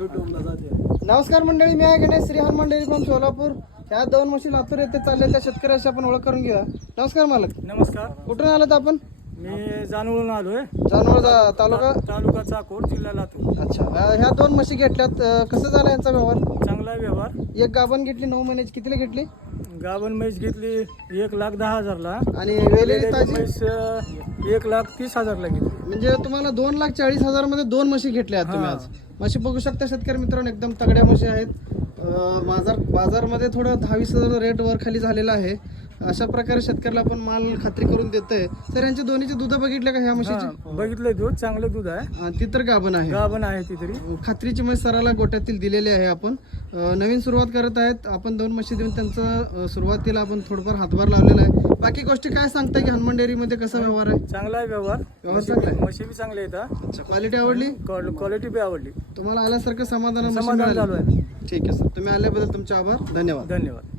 नमस्कार मंडळी, मी आहे गणेश श्री हनुमान डेअरी फार्म सोलापूर. ह्या दोन म्हशी लातूर येथे चालले त्या शेतकऱ्याशी आपण ओळख करून घेऊया. नमस्कार मालक. नमस्कार. कुठून आलात आपण? मी जानवळून आलोय. जानवळ तालुका तालुका चाकूर, जिल्हा लातूर. अच्छा. ह्या दोन म्हशी घेतल्यात, कसं झाला यांचा व्यवहार? चांगला व्यवहार. एक गाभण घेतली 9 महिन्याची, कितीला घेतली? गाभण म्हैस घेतली 1,10,000ला आणि वेलेली ताजी म्हैस 1,30,000ला घेतली. म्हणजे तुम्हाला 2,40,000 मध्ये दोन म्हशी घेतल्या आहेत तुम्ही आज. म्हशी बघू शकता शेतकरी मित्रांनो, एकदम तगड्या म्हशी आहेत. बाजारमध्ये थोडं 10-20,000 रेट वर खाली झालेला आहे. अशा प्रकारे शेतकऱ्याला आपण माल खात्री करून देतोय. सर, यांची दोन्हीची दूध बघितले का ह्या म्हशीची? बघितलंय दूध, चांगलं दूध आहे. ती तर गाभण आहे. गाभण आहे ती तरी. खात्रीची म्हैस सराला गोट्यातील दिलेली आहे. आपण नवीन सुरुवात करत आहेत. आपण 2 म्हशी देऊन त्यांचं सुरुवातीला आपण थोडंफार हातभार लावलेला आहे. बाकी गोष्टी काय सांगताय की हनुमान डेअरीमध्ये कसा व्यवहार आहे? चांगला आहे व्यवहार. चांगला आहे. म्हशी बी चांगले आहेत. अच्छा, क्वालिटी आवडली? क्वालिटी बी आवडली. तुम्हाला आल्यासारखं समाधान समाधान झालं आहे. ठीक आहे सर, तुम्ही आल्याबद्दल तुमचे आभार. धन्यवाद. धन्यवाद.